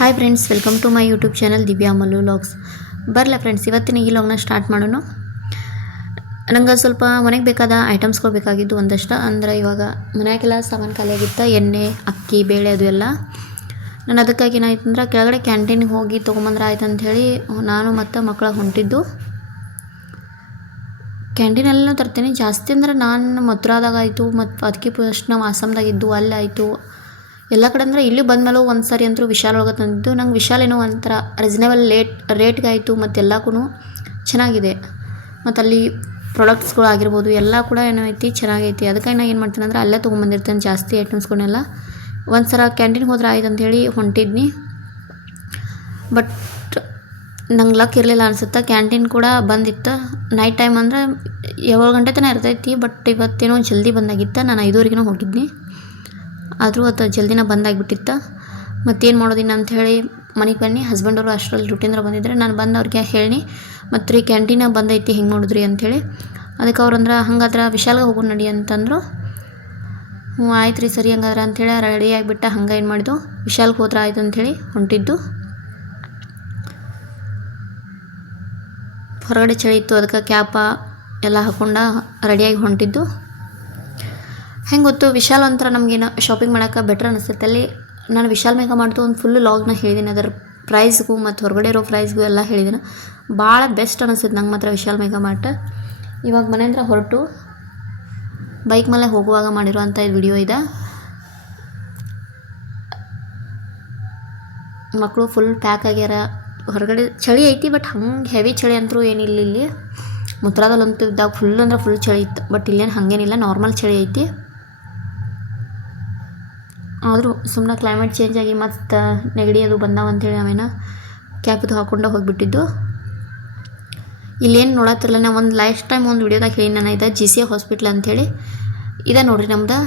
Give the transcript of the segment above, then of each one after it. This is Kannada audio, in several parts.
Hi friends welcome to my YouTube channel Divya Mallu logs ಬರಲ್ಲ ಫ್ರೆಂಡ್ಸ್ ಇವತ್ತಿನ ಈ ಲಾಗ್ನ ಸ್ಟಾರ್ಟ್ ಮಾಡೋಣ. ನಂಗೆ ಸ್ವಲ್ಪ ಮನೆಗೆ ಬೇಕಾದ ಐಟಮ್ಸ್ಗಳು ಬೇಕಾಗಿದ್ದು ಒಂದಷ್ಟು. ಅಂದರೆ ಇವಾಗ ಮನೆಯಾಗೆಲ್ಲ ಸಾಮಾನು ಖಾಲಿಯಾಗಿತ್ತು, ಎಣ್ಣೆ, ಅಕ್ಕಿ, ಬೇಳೆ ಅದು ಎಲ್ಲ. ನಾನು ಅದಕ್ಕಾಗಿ ಏನಾಯ್ತು ಅಂದ್ರೆ ಕೆಳಗಡೆ ಕ್ಯಾಂಟೀನಿಗೆ ಹೋಗಿ ತೊಗೊಂಬಂದ್ರೆ ಆಯ್ತು ಅಂಥೇಳಿ ನಾನು ಮತ್ತು ಮಕ್ಕಳ ಹೊಂಟಿದ್ದು. ಕ್ಯಾಂಟೀನಲ್ಲೂ ತರ್ತೀನಿ. ಜಾಸ್ತಿ ಅಂದ್ರೆ ನಾನು ಮಥುರಾದಾಗ ಆಯಿತು ಮತ್ತು ಅದಕ್ಕೆ ಫಸ್ಟ್ ನಾವು ಆಸಾಮ್ದಾಗಿದ್ದು ಅಲ್ಲಿ ಆಯಿತು. ಎಲ್ಲ ಕಡೆ ಅಂದ್ರೆ ಇಲ್ಲಿ ಬಂದಮೇಲೂ ಒಂದು ಸಾರಿ ಅಂತೂ ವಿಶಾಲ್ ಒಳಗೆ ತಂದಿದ್ದು. ನಂಗೆ ವಿಶಾಲ್ ಏನೋ ಒಂಥರ ರೀಸನೇಬಲ್ ಲೇಟ್ ರೇಟ್ಗಾಯಿತು ಮತ್ತು ಎಲ್ಲಕ್ಕೂ ಚೆನ್ನಾಗಿದೆ. ಮತ್ತು ಅಲ್ಲಿ ಪ್ರಾಡಕ್ಟ್ಸ್ಗಳು ಆಗಿರ್ಬೋದು, ಎಲ್ಲ ಕೂಡ ಏನೋ ಐತಿ, ಚೆನ್ನಾಗೈತಿ. ಅದಕ್ಕೆ ನಾನು ಏನು ಮಾಡ್ತೀನಿ ಅಂದ್ರೆ ಅಲ್ಲೇ ತೊಗೊಂಬಂದಿರ್ತೇನೆ ಜಾಸ್ತಿ ಐಟಮ್ಸ್ಗಳನ್ನೆಲ್ಲ ಒಂದು ಸಲ ಕ್ಯಾಂಟೀನ್ಗೆ ಹೋದ್ರೆ ಆಯ್ತು ಅಂಥೇಳಿ ಹೊಂಟಿದ್ನಿ. ಬಟ್ ನಂಗೆ ಲಕ್ ಇರಲಿಲ್ಲ ಅನ್ಸುತ್ತೆ. ಕ್ಯಾಂಟೀನ್ ಕೂಡ ಬಂದಿತ್ತು. ನೈಟ್ ಟೈಮ್ ಅಂದ್ರೆ ಏಳು ಗಂಟೆ ತನಕ ಇರ್ತೈತಿ ಬಟ್ ಇವತ್ತೇನೋ ಜಲ್ದಿ ಬಂದಾಗಿತ್ತು. ನಾನು ಐದುವರೆಗೂ ಹೋಗಿದ್ನಿ. ಆದರೂ ಅದು ಜಲ್ದಿನ ಬಂದಾಗಿಬಿಟ್ಟಿತ್ತು. ಮತ್ತೇನು ಮಾಡೋದಿನ ಅಂಥೇಳಿ ಮನೆಗೆ ಬನ್ನಿ. ಹಸ್ಬೆಂಡವರು ಅಷ್ಟರಲ್ಲಿ ಡ್ಯೂಟಿಂದ್ರ ಬಂದಿದ್ದರೆ ನಾನು ಬಂದು ಅವ್ರಿಗೆ ಹೇಳಿ ಮತ್ತು ರೀ ಕ್ಯಾಂಟೀನ ಬಂದೈತಿ ಹೆಂಗೆ ನೋಡಿದ್ರಿ ಅಂಥೇಳಿ ಅದಕ್ಕೆ ಅವ್ರಂದ್ರೆ ಹಂಗಾದ್ರೆ ವಿಶಾಲ್ಗೆ ಹೋಗು ನಡಿ ಅಂತಂದರು. ಹ್ಞೂ ಆಯ್ತು ರೀ ಸರಿ ಹಂಗಾದ್ರೆ ಅಂಥೇಳಿ ರೆಡಿ ಆಗಿಬಿಟ್ಟ ಹಂಗೆ ಏನು ಮಾಡಿದ್ದು ವಿಶಾಲ್ಗೆ ಹೋದ್ರೆ ಆಯ್ತು ಅಂಥೇಳಿ ಹೊಂಟಿದ್ದು. ಹೊರಗಡೆ ಚಳಿ ಇತ್ತು, ಅದಕ್ಕೆ ಕ್ಯಾಪ ಎಲ್ಲ ಹಾಕೊಂಡ ರೆಡಿಯಾಗಿ ಹೊಂಟಿದ್ದು. ಹೆಂಗೆ ಗೊತ್ತು? ವಿಶಾಲ್ ಒಂಥರ ನಮಗೇನು ಶಾಪಿಂಗ್ ಮಾಡೋಕೆ ಬೆಟ್ರ್ ಅನಿಸುತ್ತೆ. ಅಲ್ಲಿ ನಾನು ವಿಶಾಲ್ ಮೇಘ ಮಾಡ್ತು ಒಂದು ಫುಲ್ ಲಾಗ್ನ ಹೇಳಿದ್ದೀನಿ ಅದರ ಪ್ರೈಸ್ಗೂ ಮತ್ತು ಹೊರಗಡೆ ಇರೋ ಪ್ರೈಸ್ಗೂ ಎಲ್ಲ ಹೇಳಿದ್ದೀನಿ ಭಾಳ ಬೆಸ್ಟ್ ಅನಿಸುತ್ತೆ ನಂಗೆ ಮಾತ್ರ ವಿಶಾಲ್ ಮೇಘ ಮಾರ್ಟ್. ಇವಾಗ ಮನೆಯಿಂದ ಹೊರಟು. ಬೈಕ್ ಮೇಲೆ ಹೋಗುವಾಗ ಮಾಡಿರುವಂಥ ಇದು ವಿಡಿಯೋ ಇದೆ. ಮಕ್ಕಳು ಫುಲ್ ಪ್ಯಾಕ್ ಆಗ್ಯಾರ. ಹೊರಗಡೆ ಚಳಿ ಐತಿ ಬಟ್ ಹಂಗೆ ಹೆವಿ ಚಳಿ ಅಂತೂ ಏನಿಲ್ಲ ಇಲ್ಲಿ ಮುತ್ರಾದಲ್ಲಂತೂ ಇದ್ದಾಗ ಫುಲ್ ಅಂದ್ರೆ ಫುಲ್ ಚಳಿ ಇತ್ತು. ಬಟ್ ಇಲ್ಲೇನು ಹಾಗೇನಿಲ್ಲ ನಾರ್ಮಲ್ ಚಳಿ ಐತಿ. ಆದರೂ ಸುಮ್ಮನೆ ಕ್ಲೈಮೇಟ್ ಚೇಂಜ್ ಆಗಿ ಮತ್ತು ನೆಗಡಿ ಅದು ಬಂದಾವ ಅಂತೇಳಿ ನಾವೇನು ಕ್ಯಾಪಿದು ಹಾಕ್ಕೊಂಡು ಹೋಗಿಬಿಟ್ಟಿದ್ದು. ಇಲ್ಲೇನು ನೋಡತ್ತಿರಲ್ಲ ನಾನು ಒಂದು ಲಾಸ್ಟ್ ಟೈಮ್ ಒಂದು ವಿಡಿಯೋದಾಗ ಹೇಳಿ ನಾನು, ಇದು ಜಿ ಸಿ ಎ ಹಾಸ್ಪಿಟ್ಲ್ ಅಂಥೇಳಿ ಇದೆ ನೋಡ್ರಿ ನಮ್ದು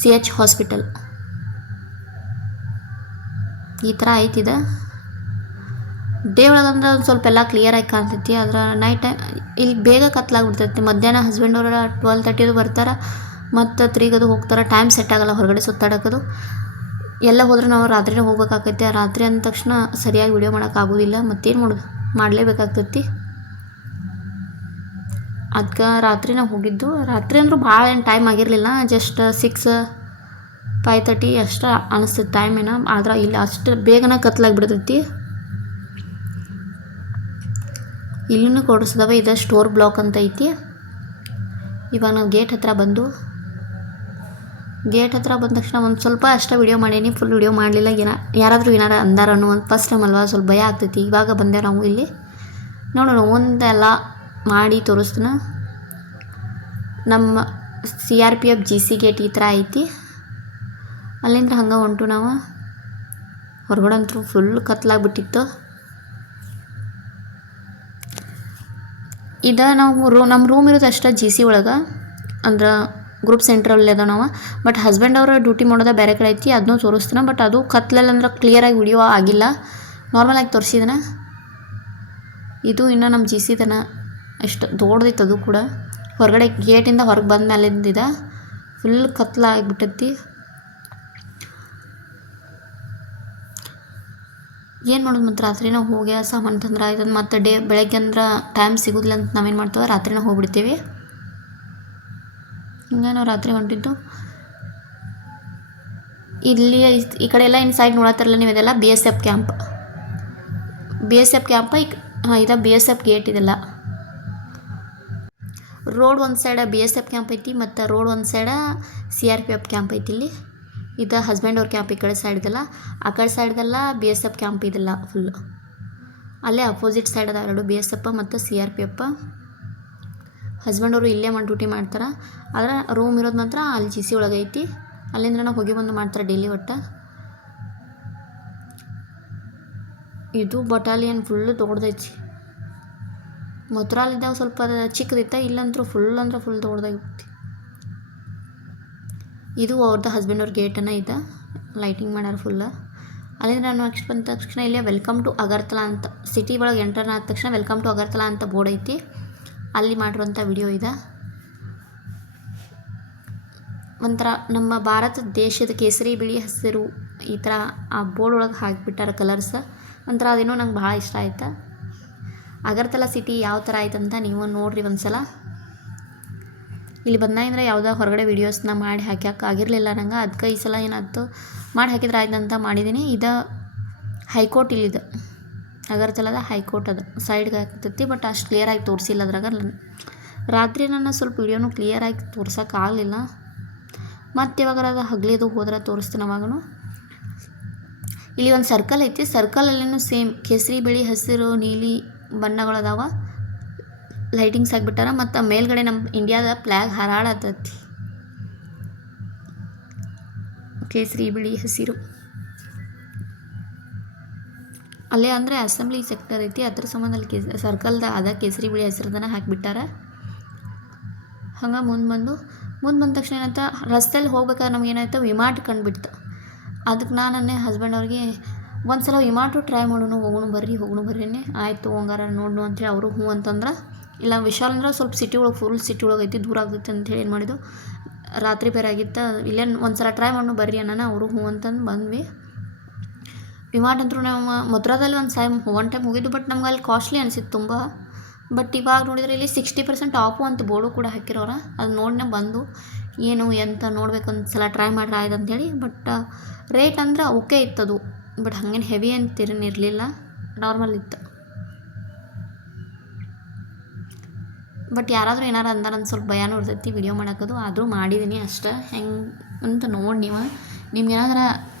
ಸಿ ಎಚ್ ಹಾಸ್ಪಿಟಲ್ ಈ ಥರ ಐತಿದೆ ಡೇ ಒಳಗಂದ್ರೆ ಒಂದು ಸ್ವಲ್ಪ ಎಲ್ಲ ಕ್ಲಿಯರಾಗಿ ಕಾಣ್ತೈತಿ. ಆದ್ರೆ ನೈಟ್ ಟೈಮ್ ಇಲ್ಲಿ ಬೇಗ ಕತ್ಲಾಗ್ಬಿಡ್ತೈತಿ. ಮಧ್ಯಾಹ್ನ ಹಸ್ಬೆಂಡ್ ಅವರ ಟ್ವೆಲ್ ತರ್ಟಿದು ಬರ್ತಾರೆ. ಮತ್ತು, ತ್ರೀಗದು ಹೋಗ್ತಾರೆ. ಟೈಮ್ ಸೆಟ್ ಆಗಲ್ಲ. ಹೊರಗಡೆ ಸುತ್ತಾಡೋಕ್ಕದು ಎಲ್ಲ ಹೋದ್ರೆ ನಾವು ರಾತ್ರಿನೇ ಹೋಗ್ಬೇಕಾಕೈತೆ ರಾತ್ರಿ ಅಂದ ತಕ್ಷಣ ಸರಿಯಾಗಿ ವಿಡಿಯೋ ಮಾಡೋಕ್ಕಾಗೋದಿಲ್ಲ ಮತ್ತೇನು ಮಾಡೋದು? ಮಾಡಲೇಬೇಕಾಗ್ತೈತಿ. ಅದಕ್ಕೆ ರಾತ್ರಿ ನಾವು ಹೋಗಿದ್ದು. ರಾತ್ರಿ ಅಂದರೂ ಭಾಳ ಏನು ಟೈಮ್ ಆಗಿರಲಿಲ್ಲ. ಜಸ್ಟ್ ಸಿಕ್ಸ್ ಫೈ ತರ್ಟಿ ಅಷ್ಟು ಅನಿಸ್ತದೆ ಟೈಮ್ ಏನೋ. ಆದ್ರೆ ಇಲ್ಲಿ ಅಷ್ಟು ಬೇಗನೆ ಕತ್ಲಾಗ್ಬಿಡ್ತೈತಿ. ಇಲ್ಲೂ ಕೊಡಿಸ್ದವ ಇದು ಸ್ಟೋರ್ ಬ್ಲಾಕ್ ಅಂತ ಐತಿ. ಇವಾಗ ನಾವು ಗೇಟ್ ಹತ್ರ ಬಂದು ಗೇಟ್ ಹತ್ರ ಬಂದ ತಕ್ಷಣ ಒಂದು ಸ್ವಲ್ಪ ಅಷ್ಟೇ ವಿಡಿಯೋ ಮಾಡೀನಿ ಫುಲ್ ವಿಡಿಯೋ ಮಾಡಲಿಲ್ಲ. ಏನ, ಯಾರಾದರೂ ಏನಾರು ಅಂದಾರ ಅನ್ನೋ ಒಂದು ಫಸ್ಟ್ ಟೈಮ್ ಅಲ್ವಾ? ಸ್ವಲ್ಪ ಭಯ ಆಗ್ತೈತಿ. ಇವಾಗ ಬಂದೆ ನಾವು ಇಲ್ಲಿ. ನೋಡೋಣ, ಒಂದೆಲ್ಲ ಮಾಡಿ ತೋರಿಸ್ತಾನ. ನಮ್ಮ C R P F G C gate ಈ ಥರ ಐತಿ. ಅಲ್ಲಿಂದ ಹಂಗೆ ಹೊಂಟು ನಾವು. ಹೊರಗಡೆ ಅಂತೂ ಫುಲ್ ಕತ್ಲಾಗ್ಬಿಟ್ಟಿತ್ತು. ಇದು ನಾವು ರೂ ನಮ್ಮ ರೂಮ್ ಇರೋದು ಅಷ್ಟೇ ಜಿ ಸಿ ಒಳಗೆ. ಅಂದ್ರೆ ಗ್ರೂಪ್ ಸೆಂಟ್ರಲ್ಲಿ ಅದಾವ ನಾವು. ಬಟ್ ಹಸ್ಬೆಂಡ್ ಅವರ ಡ್ಯೂಟಿ ಮಾಡೋದ ಬೇರೆ ಕಡೆ ಐತಿ ಅದನ್ನೂ ತೋರಿಸ್ತೀನಿ. ಬಟ್ ಅದು ಕತ್ಲಲ್ಲಿ ಅಂದ್ರೆ ಕ್ಲಿಯರಾಗಿ ವಿಡಿಯೋ ಆಗಿಲ್ಲ. ನಾರ್ಮಲಾಗಿ ತೋರಿಸಿದನ? ಇದು ಇನ್ನು ನಮ್ಮ ಜಿ ಸಿ ತನ ಎಷ್ಟು ದೊಡ್ಡದಿತ್ತು ಅದು ಕೂಡ. ಹೊರಗಡೆ ಗೇಟಿಂದ ಹೊರಗೆ ಬಂದ ಮೇಲಿಂದಿದೆ ಫುಲ್ ಕತ್ಲ ಆಗಿಬಿಟ್ಟೈತಿ. ಏನು ಮಾಡೋದು ಮತ್ತು ರಾತ್ರಿನ ಹೋಗ್ಯಾ ಹೋಗಿ ಸಾಮಾನು ತಂದ್ರೆ ಆಯ್ತದ. ಮತ್ತು ಡೇ ಬೆಳಗ್ಗೆ ಅಂದ್ರೆ ಟೈಮ್ ಸಿಗೋದಿಲ್ಲ ಅಂತ ನಾವೇನು ಮಾಡ್ತೇವೆ? ರಾತ್ರಿನ ಹೋಗ್ಬಿಡ್ತೀವಿ. ಹಿಂಗೆ ನಾವು ರಾತ್ರಿ ಹೊಂಟಿದ್ದು. ಇಲ್ಲಿ ಈ ಕಡೆ ಎಲ್ಲ ಇನ್ನು ಸೈಡ್ ನೋಡತ್ತಾರಲ್ಲ ನೀವು ಇದೆಲ್ಲ B S F camp B S F camp ಈಗ ಹಾಂ, ಇದು ಬಿ ಎಸ್ ಎಫ್ ಗೇಟ್ ಇದೆಲ್ಲ. ರೋಡ್ ಒಂದು side B S F camp ಐತಿ, ಮತ್ತು ರೋಡ್ ಒಂದು side C R P F camp ಐತಿ ಇಲ್ಲಿ. ಇದು ಹಸ್ಬೆಂಡ್ ಅವ್ರ ಕ್ಯಾಂಪ್ ಈ ಕಡೆ ಸೈಡ್ ಇದೆಲ್ಲ. ಆ ಕಡೆ ಸೈಡ್ದೆಲ್ಲ ಬಿ ಎಸ್ ಎಫ್ ಕ್ಯಾಂಪ್ ಇದೆಲ್ಲ ಫುಲ್ ಅಲ್ಲೇ ಅಪೋಸಿಟ್ ಸೈಡ್ ಅದ ಎರಡು ಬಿ ಎಸ್ ಎಫ್ ಮತ್ತು C R P F husband ಅವರು ಇಲ್ಲೇ ಮಾಡಿ ಡ್ಯೂಟಿ ಮಾಡ್ತಾರೆ. ಆದರೆ ರೂಮ್ ಇರೋದು ಮಾತ್ರ ಅಲ್ಲಿ ಜಿ ಸಿ ಒಳಗೆ ಐತಿ. ಅಲ್ಲಿಂದ ನಾವು ಹೋಗಿ ಬಂದು ಮಾಡ್ತಾರೆ ಡೈಲಿ ಒಟ್ಟು. ಇದು ಬಟಾಲಿಯನ್ ಫುಲ್ಲು ದೊಡ್ಡದೈತಿ. ಮಥುರಾಲಿದ್ದಾಗ ಸ್ವಲ್ಪ ಚಿಕ್ಕದಿತ್ತ ಇಲ್ಲಂದ್ರೂ ಫುಲ್ ಅಂದ್ರೆ ಫುಲ್ ದೊಡ್ಡದಾಗಿತ್ತು ಇದು ಅವ್ರದ್ದು ಹಸ್ಬೆಂಡ್ ಅವ್ರ ಗೇಟನ್ನು ಇದೆ. ಲೈಟಿಂಗ್ ಮಾಡ್ಯಾರ ಫುಲ್ಲ ಅಲ್ಲಿಂದ ನಾನು ನೆಕ್ಸ್ಟ್ ಬಂದ ತಕ್ಷಣ ಇಲ್ಲೇ ವೆಲ್ಕಮ್ ಟು ಅಗರ್ತಲಾ ಅಂತ ಸಿಟಿ ಒಳಗೆ ಎಂಟರ್ ಆದ ತಕ್ಷಣ ವೆಲ್ಕಮ್ ಟು ಅಗರ್ತಲಾ ಅಂತ ಬೋರ್ಡ್ ಐತಿ. ಅಲ್ಲಿ ಮಾಡಿರುವಂಥ ವಿಡಿಯೋ ಇದೆ. ಒಂಥರ ನಮ್ಮ ಭಾರತ ದೇಶದ ಕೇಸರಿ, ಬಿಳಿ ಹಸಿರು ಈ ಥರ ಆ ಬೋರ್ಡ್ ಒಳಗೆ ಹಾಕಿಬಿಟ್ಟಾರ ಕಲರ್ಸ್ ಒಂಥರ ಅದೇನೋ ನಂಗೆ ಭಾಳ ಇಷ್ಟ ಆಯ್ತು. ಅಗರ್ತಲಾ ಸಿಟಿ ಯಾವ ಥರ ಆಯ್ತಂತ ನೀವು ನೋಡಿರಿ ಒಂದ್ಸಲ. ಇಲ್ಲಿ ಬಂದಾಗಿಂದ್ರೆ ಯಾವುದೋ ಹೊರಗಡೆ ವೀಡಿಯೋಸ್ನ ಮಾಡಿ ಹಾಕ್ಯಾಕೆ ಆಗಿರಲಿಲ್ಲ ನಂಗೆ. ಅದಕ್ಕೆ ಈ ಸಲ ಏನಾಯ್ತು? ಮಾಡಿ ಹಾಕಿದ್ರೆ ಆಯ್ತಂತ ಮಾಡಿದ್ದೀನಿ ಇದು ಹೈಕೋರ್ಟ್ ಇಲ್ಲಿದು. ಅಗರ್ತಲಾದ ಹೈಕೋರ್ಟ್ ಅದು ಸೈಡ್ಗೆ ಆಗ್ತೈತಿ ಬಟ್ ಅಷ್ಟು ಕ್ಲಿಯರಾಗಿ ತೋರಿಸಿಲ್ಲ ಅದ್ರಾಗ. ರಾತ್ರಿ ನನ್ನ ಸ್ವಲ್ಪ ವೀಡಿಯೋನು ಕ್ಲಿಯರಾಗಿ ತೋರ್ಸೋಕ್ಕಾಗಲಿಲ್ಲ ಮತ್ತು ಯಾವಾಗಾರ ಹಗಲಿದು ಹೋದ್ರೆ ತೋರಿಸ್ತೀನಿ ಅವಾಗೂ ಇಲ್ಲಿ ಒಂದು ಸರ್ಕಲ್ ಐತಿ ಸರ್ಕಲಲ್ಲಿನೂ ಸೇಮ್ ಕೇಸರಿ, ಬಿಳಿ, ಹಸಿರು, ನೀಲಿ ಬಣ್ಣಗಳದಾವ ಲೈಟಿಂಗ್ಸ್ ಆಗಿಬಿಟ್ಟಾರ ಮತ್ತು ಮೇಲ್ಗಡೆ ನಮ್ಮ ಇಂಡಿಯಾದ ಫ್ಲ್ಯಾಗ್ ಹಾರಾಡತೈತಿ ಕೇಸರಿ, ಬಿಳಿ, ಹಸಿರು. ಅಲ್ಲೇ ಅಂದರೆ ಅಸೆಂಬ್ಲಿ ಸೆಕ್ಟರ್ ಐತಿ, ಅದ್ರ ಸಂಬಂಧ ಅಲ್ಲಿ ಕೇಸ್, ಸರ್ಕಲ್ದ ಅದ ಕೇಸರಿ ಬಿಳಿ ಹೆಸರದನ್ನ ಹಾಕಿಬಿಟ್ಟಾರ. ಹಂಗೆ ಮುಂದೆ ಬಂದು, ಮುಂದೆ ಬಂದ ತಕ್ಷಣ ಏನಂತ ರಸ್ತೆಯಲ್ಲಿ ಹೋಗ್ಬೇಕಾದ್ರೆ ನಮ್ಗೆ ಏನಾಯ್ತು, ವಿಮಾಟ್ ಕಂಡುಬಿಡ್ತು ಅದಕ್ಕೆ ನಾನು ನನ್ನ ಹಸ್ಬೆಂಡ್ ಅವ್ರಿಗೆ ಒಂದು ಸಲ ವಿಮಾಟು ಟ್ರೈ ಮಾಡೋಣ, ಹೋಗೋಣ ಬರ್ರಿ ಹೋಗೋಣ ಬರ್ರಿ ಆಯಿತು ಹಂಗಾರ ನೋಡೋಣ ಅಂಥೇಳಿ ಅವರು ಹ್ಞೂ ಅಂತಂದ್ರೆ, ಇಲ್ಲ ವಿಶಾಲ್ ಅಂದ್ರೆ ಸ್ವಲ್ಪ ಸಿಟಿ ಒಳಗೆ ಫುಲ್ ಸಿಟಿ ಒಳಗೆ ಐತಿ, ದೂರ ಆಗ್ತೈತೆ ಅಂತೇಳಿ ಏನು ಮಾಡಿದ್ದು ರಾತ್ರಿ ಬೇರೆ ಆಗಿತ್ತು ಇಲ್ಲೇ ಒಂದು ಸಲ ಟ್ರೈ ಮಾಡೋಣ ಬರ್ರಿ ಅನ್ನೋಣ ಅವರು ಹ್ಞೂ ಅಂತಂದು ಬಂದ್ವಿ. ಅಂತೂ ನಾವು ಮಥುರಾದಲ್ಲಿ ಒಂದು ಸೈಮ್ ಒನ್ ಟೈಮ್ ಹೋಗಿದ್ದು ಬಟ್ ನಮ್ಗೆ ಅಲ್ಲಿ ಕಾಸ್ಟ್ಲಿ ಅನಿಸಿತ್ತು ತುಂಬ. ಬಟ್ ಇವಾಗ ನೋಡಿದರೆ ಇಲ್ಲಿ ಸಿಕ್ಸ್ಟಿ ಪರ್ಸೆಂಟ್ ಆಫು ಅಂತ ಬೋರ್ಡು ಕೂಡ ಹಾಕಿರೋರ ಅದು ನೋಡಿನೇ ಬಂದು ಏನು ಎಂತ ನೋಡ್ಬೇಕು ಒಂದು ಸಲ ಟ್ರೈ ಮಾಡ್ರೆ ಆಯ್ತು ಅಂತೇಳಿ ಬಟ್ ರೇಟ್ ಅಂದ್ರೆ ಓಕೆ ಇತ್ತದು. ಬಟ್ ಹಂಗೇನು ಹೆವಿ ಅಂತಿರೇನು ಇರಲಿಲ್ಲ ನಾರ್ಮಲ್ ಇತ್ತು. ಬಟ್ ಯಾರಾದರೂ ಏನಾರು ಅಂದಾರ ಒಂದು ಸ್ವಲ್ಪ ಭಯನೂ ಇರ್ತೈತಿ ವಿಡಿಯೋ ಮಾಡೋಕ್ಕದು ಆದರೂ ಮಾಡಿದ್ದೀನಿ ಅಷ್ಟೇ. ಹೆಂಗೆ ಅಂತ ನೋಡಿ ನೀವು. ನಿಮ್ಗೆ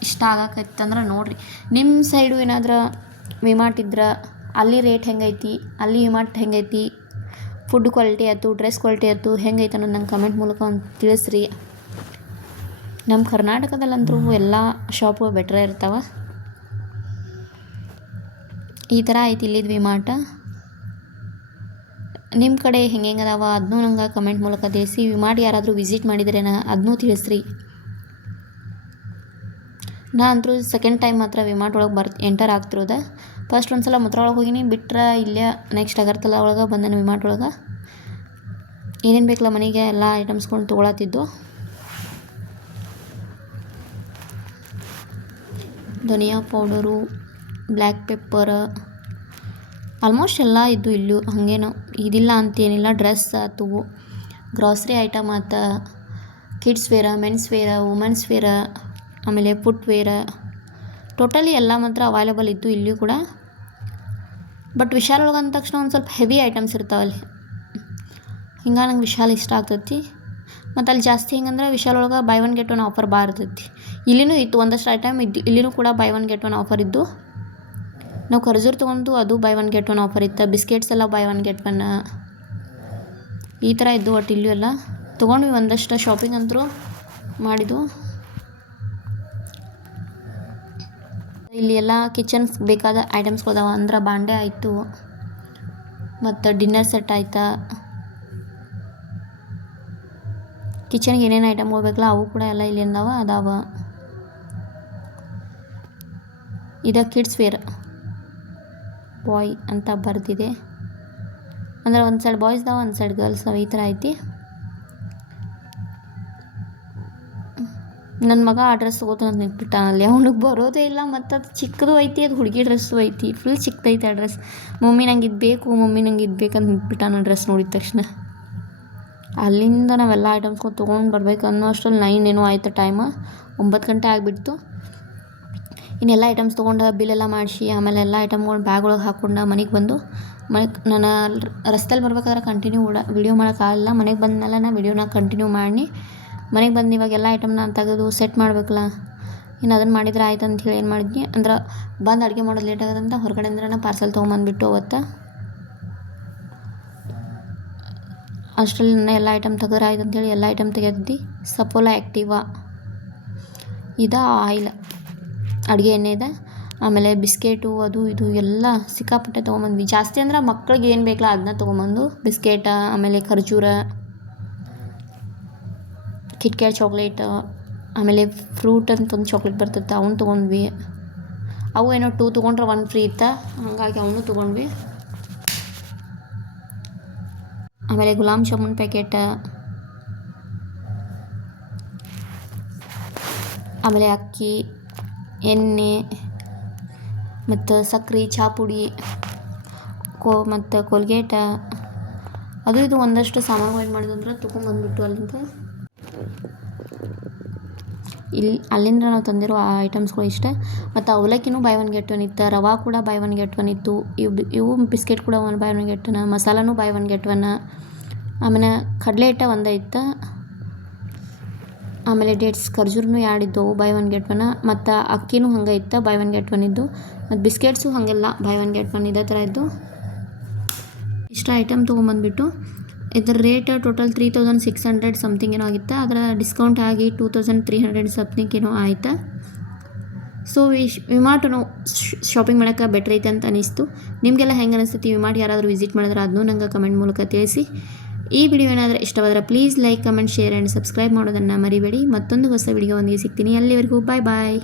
ಇಷ್ಟ ಆಗಕತ್ತಂದ್ರೆ ನೋಡಿರಿ. ನಿಮ್ಮ ಸೈಡು ಏನಾದ್ರೆ ವಿಮಾಟ್ ಇದ್ರೆ, ಅಲ್ಲಿ ರೇಟ್ ಹೆಂಗೈತಿ, ಅಲ್ಲಿ ವಿಮಾಟ್ ಹೆಂಗೈತಿ ಫುಡ್ ಕ್ವಾಲಿಟಿ ಆಯ್ತು ಡ್ರೆಸ್ ಕ್ವಾಲಿಟಿ ಆಯ್ತು, ಹೆಂಗೈತೆ ಅನ್ನೋದು ನಂಗೆ ಕಮೆಂಟ್ ಮೂಲಕ ಒಂದು ತಿಳಿಸ್ರಿ. ನಮ್ಮ ಕರ್ನಾಟಕದಲ್ಲಂತೂ ಎಲ್ಲ ಶಾಪು ಬೆಟ್ರೇ ಇರ್ತಾವೆ. ಈ ಥರ ಐತಿ ಇಲ್ಲಿದ್ದು ವಿಮಾಟ ನಿಮ್ಮ ಕಡೆ ಹೆಂಗೆ ಹೆಂಗೆ ಅದಾವ ಅದನ್ನೂ ನಂಗೆ ಕಮೆಂಟ್ ಮೂಲಕ ತಿಳಿಸಿ. ವಿಮಾಟ್ ಯಾರಾದರೂ ವಿಸಿಟ್ ಮಾಡಿದ್ರೇನ ಅದನ್ನೂ ತಿಳಿಸ್ರಿ. ನಾ ಅಂತೂ ಸೆಕೆಂಡ್ ಟೈಮ್ ಮಾತ್ರ ವಿಮಾಟ್ ಒಳಗೆ ಬರ್ ಎಂಟರ್ ಆಗ್ತಿರೋದ. ಫಸ್ಟ್ ಒಂದು ಸಲ ಮುತ್ರ ಒಳಗೆ ಹೋಗಿನಿ ಬಿಟ್ಟರೆ ಇಲ್ಲೇ ನೆಕ್ಸ್ಟ್ ಅಗರ್ತಲ ಒಳಗೆ ಬಂದೇನೆ ವಿಮಾಟ್ ಒಳಗೆ. ಏನೇನು ಬೇಕಲ್ಲ ಮನೆಗೆ, ಎಲ್ಲ ಐಟಮ್ಸ್ಕೊಂಡು ತೊಗೊಳತ್ತಿದ್ದು. ಧನಿಯಾ ಪೌಡರು ಬ್ಲ್ಯಾಕ್ ಪೆಪ್ಪರ್ ಆಲ್ಮೋಸ್ಟ್ ಎಲ್ಲ ಇದ್ದು ಇಲ್ಲೂ, ಹಾಗೇನು. ಇದಿಲ್ಲ ಅಂತೇನಿಲ್ಲ ಡ್ರೆಸ್ ಆಯ್ತು ಗ್ರಾಸರಿ ಐಟಮ್ ಆತ kids wear men's wear women's wear ಆಮೇಲೆ ಫುಟ್ವೇರ ಟೋಟಲಿ ಎಲ್ಲ ಮಾತ್ರ ಅವೈಲೇಬಲ್ ಇತ್ತು ಇಲ್ಲಿಯೂ ಕೂಡ. ಬಟ್ ವಿಶಾಲ್ ಒಳಗೆ ಅಂದ ತಕ್ಷಣ ಒಂದು ಸ್ವಲ್ಪ ಹೆವಿ ಐಟಮ್ಸ್ ಇರ್ತಾವಲ್ಲಿ ಹಿಂಗೆ ನಂಗೆ ವಿಶಾಲ್ ಇಷ್ಟ ಆಗ್ತೈತಿ. ಮತ್ತು ಅಲ್ಲಿ ಜಾಸ್ತಿ ಹೆಂಗಂದ್ರೆ ವಿಶಾಲ್ ಒಳಗೆ buy one get one offer ಬಾ ಇರ್ತೈತಿ. ಇಲ್ಲಿನೂ ಇತ್ತು, ಒಂದಷ್ಟು ಐಟಮ್ ಇದ್ದು, ಇಲ್ಲಿನೂ ಕೂಡ buy one get one offer ಇದ್ದು. ನಾವು ಖರ್ಜೂರ್ ತೊಗೊಂಡು ಅದು buy one get one offer ಇತ್ತು ಬಿಸ್ಕೆಟ್ಸ್ ಎಲ್ಲ ಬೈ ಒನ್ ಗೆಟ್ ಒನ್ ಈ ಥರ ಇದ್ದು ಒಟ್ಟು ಇಲ್ಲೂ ಎಲ್ಲ. ತೊಗೊಂಡ್ವಿ ಒಂದಷ್ಟು ಶಾಪಿಂಗ್ ಅಂತರೂ ಮಾಡಿದ್ದು. ಇಲ್ಲಿ ಎಲ್ಲ ಕಿಚನ್ಸ್ ಬೇಕಾದ ಐಟಮ್ಸ್ ಅದಾವ ಅಂದ್ರೆ ಬಾಂಡೆ ಆಯಿತು. ಮತ್ತು ಡಿನ್ನರ್ ಸೆಟ್ ಆಯ್ತಾ. ಕಿಚನ್ಗೆ ಏನೇನು ಐಟಮ್ ಹೋಗ್ಬೇಕಲ್ಲ ಅವು ಕೂಡ ಎಲ್ಲ ಇಲ್ಲಿ ಅಂದವ, ಅದಾವ. ಇದು ಕಿಡ್ಸ್ ವೇರ್ ಬಾಯ್ ಅಂತ ಬರ್ದಿದೆ. ಅಂದ್ರೆ ಒಂದು ಸೈಡ್ ಬಾಯ್ಸ್ದಾವ ಒಂದು ಸೈಡ್ ಗರ್ಲ್ಸ್ ಅವ, ಈ ಥರ ಐತಿ. ನನ್ನ ಮಗ ಆ ಡ್ರೆಸ್ ತೊಗೋತಾನ ಅಂತ ನಿಂತ್ಬಿಟ್ಟಾನಲ್ಲಿ ಅವ್ನಿಗೆ ಬರೋದೇ ಇಲ್ಲ ಮತ್ತು ಅದು ಚಿಕ್ಕದು ಐತಿ, ಅದು ಹುಡುಗಿ ಡ್ರೆಸ್ಸು ಐತಿ. ಫುಲ್ ಚಿಕ್ಕದೈತಿ ಆ ಡ್ರೆಸ್ ಮಮ್ಮಿ ನಂಗೆ ಇದು ಬೇಕು, ಮಮ್ಮಿ ನಂಗೆ ಇದು ಬೇಕಂತ ನಿಂತ್ಬಿಟ್ಟಾನ ಡ್ರೆಸ್ ನೋಡಿದ ತಕ್ಷಣ. ಅಲ್ಲಿಂದ ನಾವೆಲ್ಲ ಐಟಮ್ಸ್ಗಳು ತೊಗೊಂಡು ಬರ್ಬೇಕು ಅನ್ನೋ ಅಷ್ಟರಲ್ಲಿ ನೈನ್ ಏನೋ ಆಯಿತು ಟೈಮ್ ಒಂಬತ್ತು ಗಂಟೆ ಆಗಿಬಿಡ್ತು. ಇನ್ನೆಲ್ಲ ಐಟಮ್ಸ್ ತೊಗೊಂಡು ಬಿಲ್ ಎಲ್ಲ ಮಾಡಿಸಿ, ಆಮೇಲೆ ಎಲ್ಲ ಐಟಮ್ಗಳು ಬ್ಯಾಗ್ ಒಳಗೆ ಹಾಕ್ಕೊಂಡು ಮನೆಗೆ ಬಂದು, ಮನೆಗೆ ನಾನು ರಸ್ತೆಯಲ್ಲಿ ಬರ್ಬೇಕಾದ್ರೆ ಕಂಟಿನ್ಯೂ ಓಡ ವಿಡಿಯೋ ಮಾಡೋಕ್ಕಾಗಲ್ಲ ಮನೆಗೆ ಬಂದಮೇಲೆ ನಾನು ವಿಡಿಯೋನ ಕಂಟಿನ್ಯೂ ಮಾಡಿ ಮನೆಗೆ ಬಂದು ಇವಾಗ ಎಲ್ಲ ಐಟಮ್ನ ತೆಗೆದು ಸೆಟ್ ಮಾಡಬೇಕಲ್ಲ ಇನ್ನು ಅದನ್ನು ಮಾಡಿದ್ರೆ ಆಯ್ತು ಹೇಳಿ ಏನು ಮಾಡಿದ್ನಿ? ಅಂದ್ರೆ ಬಂದು ಅಡುಗೆ ಮಾಡೋದು ಲೇಟ್ ಆಗೋದಂತ ಹೊರಗಡೆ ಅಂದ್ರೆ ಪಾರ್ಸಲ್ ತೊಗೊಂಬಂದ್ಬಿಟ್ಟು ಅವತ್ತು ಅಷ್ಟರಲ್ಲಿ ನನ್ನ ಎಲ್ಲ ಐಟಮ್ ತೆಗೆದ್ರೆ ಆಯ್ತು ಅಂತೇಳಿ ಎಲ್ಲ ಐಟಮ್ ತೆಗೆದ್ದಿ ಸಪೋಲಾ ಆ್ಯಕ್ಟಿವಾ ಇದು ಆಯಿಲ್ ಅಡುಗೆ ಎಣ್ಣೆ ಇದೆ. ಆಮೇಲೆ ಬಿಸ್ಕೆಟು ಅದು ಇದು ಎಲ್ಲ ಸಿಕ್ಕಾಪಟ್ಟೆ ತೊಗೊಂಬಂದ್ವಿ. ಜಾಸ್ತಿ ಅಂದ್ರೆ ಮಕ್ಳಿಗೆ ಏನು ಬೇಕಲ್ಲ ಅದನ್ನ ತೊಗೊಂಬಂದು, ಬಿಸ್ಕೆಟ, ಆಮೇಲೆ ಖರ್ಜೂರ ಕಿಟ್ಕ್ಯಾಟ್ ಚಾಕ್ಲೇಟ್ ಆಮೇಲೆ ಫ್ರೂಟ್ ಅಂತ ಒಂದು ಚಾಕ್ಲೇಟ್ ಬರ್ತೈತೆ ಅವನು ತೊಗೊಂಡ್ವಿ. ಅವು ಏನೋ ಟೂ ತೊಗೊಂಡ್ರೆ ಒನ್ ಫ್ರೀ ಇತ್ತ? ಹಾಗಾಗಿ ಅವನು ತೊಗೊಂಡ್ವಿ. ಆಮೇಲೆ ಗುಲಾಬ್ ಜಾಮೂನ್ ಪ್ಯಾಕೆಟ್ ಆಮೇಲೆ ಅಕ್ಕಿ, ಎಣ್ಣೆ, ಮತ್ತು ಸಕ್ರೆ, ಚಾಪುಡಿ, ಕೋ, ಮತ್ತು ಕೋಲ್ಗೇಟ ಅದು ಇದು ಒಂದಷ್ಟು ಸಾಮಾನು ಏನು ಮಾಡಿದ್ವು ಅಂದ್ರೆ ತೊಗೊಂಬಂದ್ಬಿಟ್ಟು ಅಲ್ಲಿಂದ. ಇಲ್ಲಿ ಅಲ್ಲಿಂದ ನಾವು ತಂದಿರೋ ಆ ಐಟಮ್ಸ್ಗಳು ಇಷ್ಟೇ. ಮತ್ತು ಅವಲಕ್ಕಿನೂ ಬೈ ಒನ್ ಗೆಟ್ ಒನ್ ಇತ್ತು, ರವಾ ಕೂಡ ಬೈ ಒನ್ ಗೆಟ್ ಒನ್ ಇತ್ತು, ಇವು ಇವು ಬಿಸ್ಕೆಟ್ ಕೂಡ one buy one get one ಮಸಾಲನೂ buy one get one ಆಮೇಲೆ ಕಡಲೆ ಹಿಟ್ಟ ಒಂದೇ ಇತ್ತು. ಆಮೇಲೆ ಡೇಟ್ಸ್ ಖರ್ಜೂರನು ಇದ್ದವು ಬೈ ಒನ್ ಗೆಟ್ ಒನ್ ಮತ್ತು ಅಕ್ಕಿನೂ ಹಂಗೆ ಇತ್ತು ಬೈ ಒನ್ ಗೆಟ್ ಒನ್ ಇದ್ದು. ಮತ್ತು ಬಿಸ್ಕೆಟ್ಸು ಹಾಗೆಲ್ಲ ಬೈ ಒನ್ ಗೆಟ್ ಒನ್ ಇದೇ ಥರ ಇದ್ದು. ಇಷ್ಟ ಐಟಮ್ ತೊಗೊಂಬಂದ್ಬಿಟ್ಟು ಇದ್ರ rate total three thousand six hundred something ಏನೋ ಆಗಿತ್ತು? ಅದರ ಡಿಸ್ಕೌಂಟ್ ಆಗಿ two thousand three hundred something ಏನೋ ಆಯಿತು? ಸೊ ವಿಶ್ ವಿಮಾಟನು ಶಾಪಿಂಗ್ ಮಾಡೋಕೆ ಬೆಟ್ರ್ ಐತೆ ಅಂತ ಅನಿಸ್ತು. ನಿಮಗೆಲ್ಲ ಹೆಂಗೆ ಅನಿಸ್ತೈತಿ ವಿಮಾರ್ಟ್ ಯಾರಾದರೂ ವಿಸಿಟ್ ಮಾಡಿದ್ರೆ ಅದನ್ನೂ ನಂಗೆ ಕಮೆಂಟ್ ಮೂಲಕ ತಿಳಿಸಿ. ಈ ವಿಡಿಯೋ ಏನಾದರೂ ಇಷ್ಟವಾದರೆ please like comment share and subscribe ಮಾಡೋದನ್ನು ಮರಿಬೇಡಿ. ಮತ್ತೊಂದು ಹೊಸ ವಿಡಿಯೋ ಒಂದಿಗೆ ಸಿಗ್ತೀನಿ. ಅಲ್ಲಿವರೆಗೂ ಬಾಯ್ ಬಾಯ್